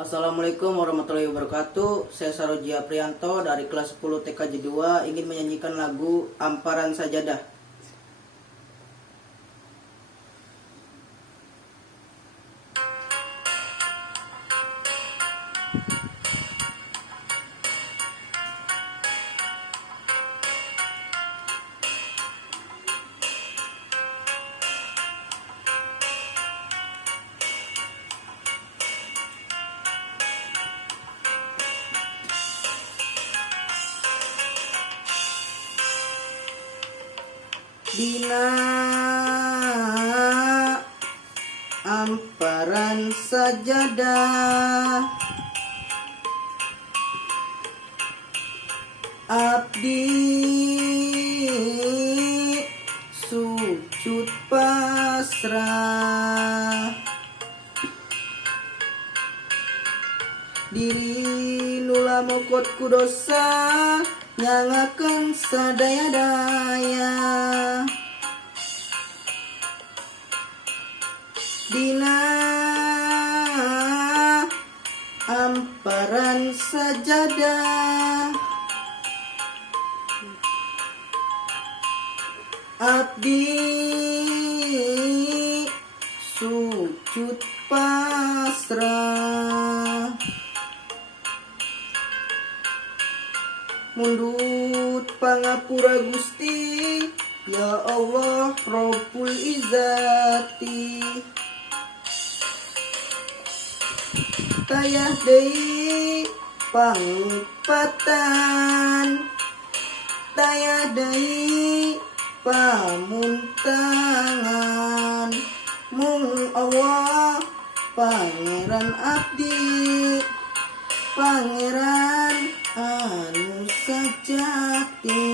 Assalamualaikum warahmatullahi wabarakatuh. Saya Saroji Aprianto dari kelas 10 TKJ 2 ingin menyanyikan lagu Amparan Sajadah. Dina amparan sajadah, abdi sujud pasrah, diri nula mokot ku dosa, nyangakeun sadaya-daya. Dina amparan sajadah, abdi sujud pasrah, mundut pangapura Gusti, ya Allah Rabbul Izzati. Tayah deui pangupatan, tayah deui pamuntangan, mung Allah Pangeran abdi, Pangeran anu sajati.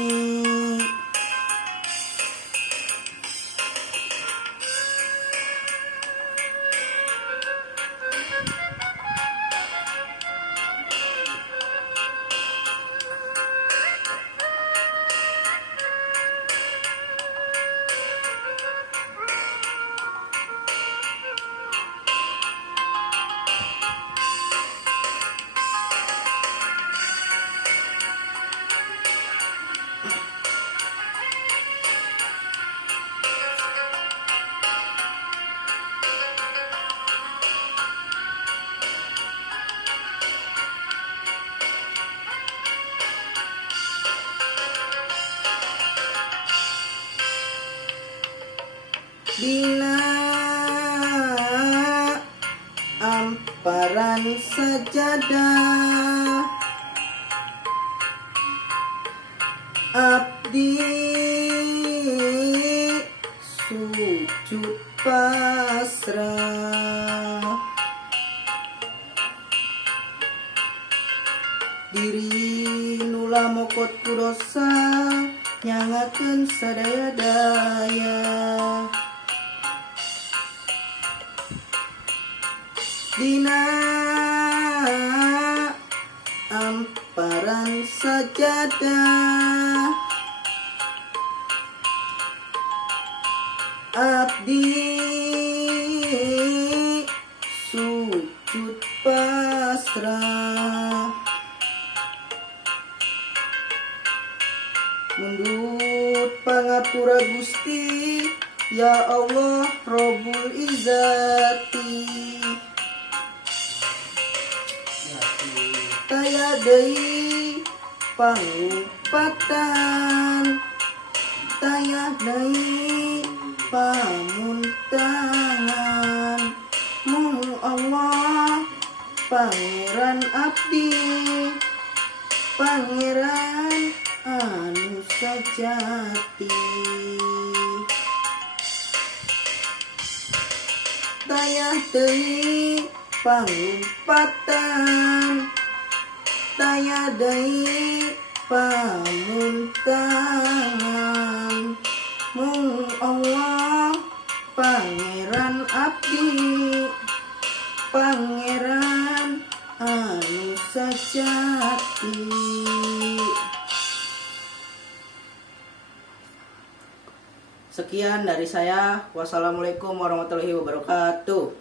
Dina amparan sajadah, abdi sujud pasrah, diri nula mokot ku dosa, nyangakeun sadaya-daya. Dina amparan sajadah, abdi sujud pasrah, mundut pangapura Gusti, ya Allah Rabbul Izzati. Taya deui pangupatan, taya deui pamuntangan, mung Allah Pangeran abdi, Pangeran anu sajati. Taya deui pangupatan, taya deui pamuntangan, mung Allah Pangeran abdi, Pangeran anu sajati. Sekian dari saya. Wassalamualaikum warahmatullahi wabarakatuh.